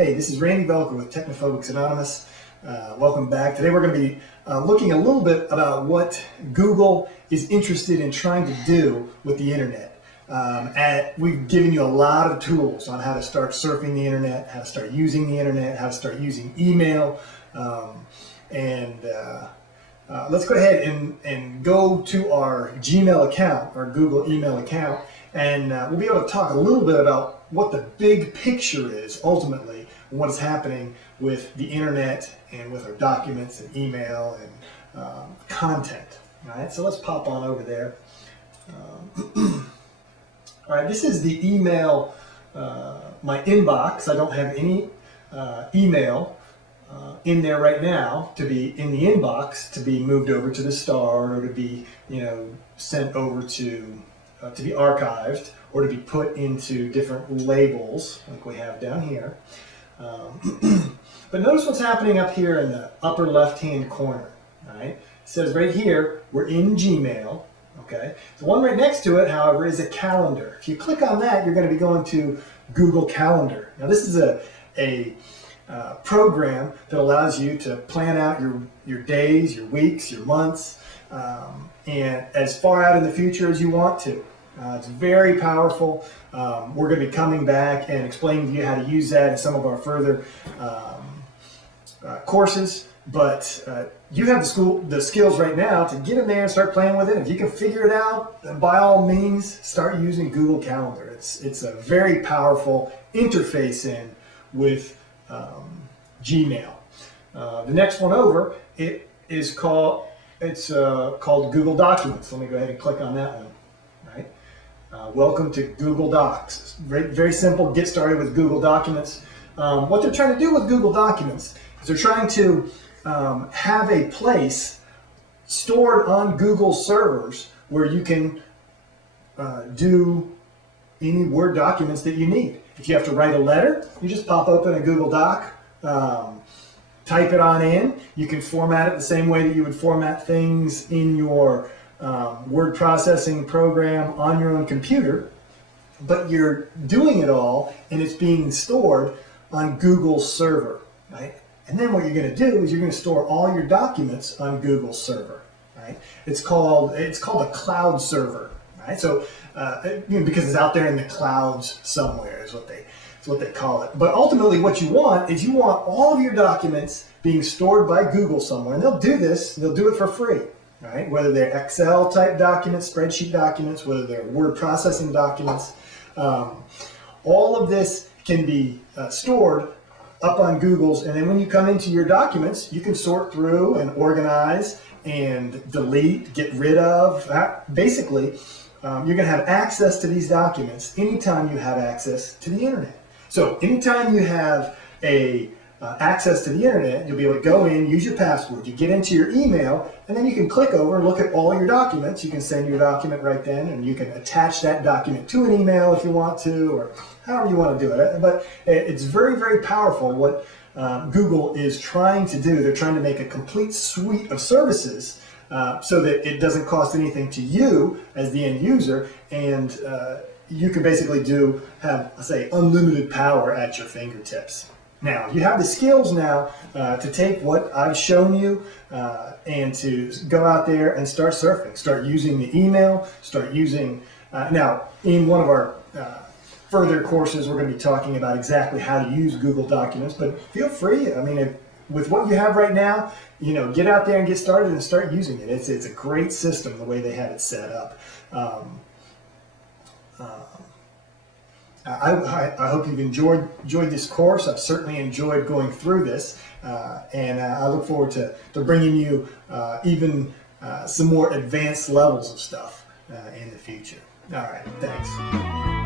Hey, this is Randy Belker with Technophobics Anonymous. Welcome back. Today we're going to be looking a little bit about what Google is interested in trying to do with the internet. We've given you a lot of tools on how to start surfing the internet, how to start using the internet, how to start using email, let's go ahead and go to our Gmail account, our Google email account, and we'll be able to talk a little bit about what the big picture is ultimately, and what is happening with the internet and with our documents and email and content. All right, so let's pop on over there. All right, this is the email, my inbox. I don't have any email in there right now to be in the inbox, to be moved over to the star, or to be, sent over to be archived, or to be put into different labels like we have down here. But notice what's happening up here in the upper left-hand corner. All right, it says right here we're in Gmail. Okay, the one right next to it, however, is a calendar. If you click on that, you're going to be going to Google Calendar. Now, this is a program that allows you to plan out your days, your weeks, your months, and as far out in the future as you want to. It's very powerful. We're going to be coming back and explaining to you how to use that in some of our further courses, but you have the skills right now to get in there and start playing with it. If you can figure it out, then by all means, start using Google Calendar. It's a very powerful interface in with Gmail. The next one over, it's called Google Documents. Let me go ahead and click on that one. Right? Welcome to Google Docs. Very, very simple. Get started with Google Documents. What they're trying to do with Google Documents is they're trying to have a place stored on Google servers where you can do any Word documents that you need. If you have to write a letter, you just pop open a Google Doc, type it on in. You can format it the same way that you would format things in your word processing program on your own computer, but you're doing it all and it's being stored on Google's server, right? And then what you're going to do is you're going to store all your documents on Google's server, right? It's called a cloud server, right? So because it's out there in the clouds somewhere is what they call it. But ultimately what you want is you want all of your documents being stored by Google somewhere, and they'll do this, they'll do it for free. Right? Whether they're Excel type documents, spreadsheet documents, whether they're word processing documents, all of this can be stored up on Google's, and then when you come into your documents, you can sort through and organize and delete, get rid of. Basically, you're going to have access to these documents anytime you have access to the internet. So anytime you have access to the internet, you'll be able to go in, use your password, you get into your email, and then you can click over and look at all your documents. You can send your document right then, and you can attach that document to an email if you want to, or however you want to do it. But it's very, very powerful what Google is trying to do. They're trying to make a complete suite of services so that it doesn't cost anything to you as the end user, and you can basically have, say, unlimited power at your fingertips. Now, you have the skills now to take what I've shown you and to go out there and start surfing, start using the email, start using, now in one of our further courses, we're going to be talking about exactly how to use Google Documents, but feel free, I mean, with what you have right now, get out there and get started and start using it. It's a great system the way they have it set up. I hope you've enjoyed this course. I've certainly enjoyed going through this, and I look forward to bringing you even some more advanced levels of stuff in the future. All right, thanks.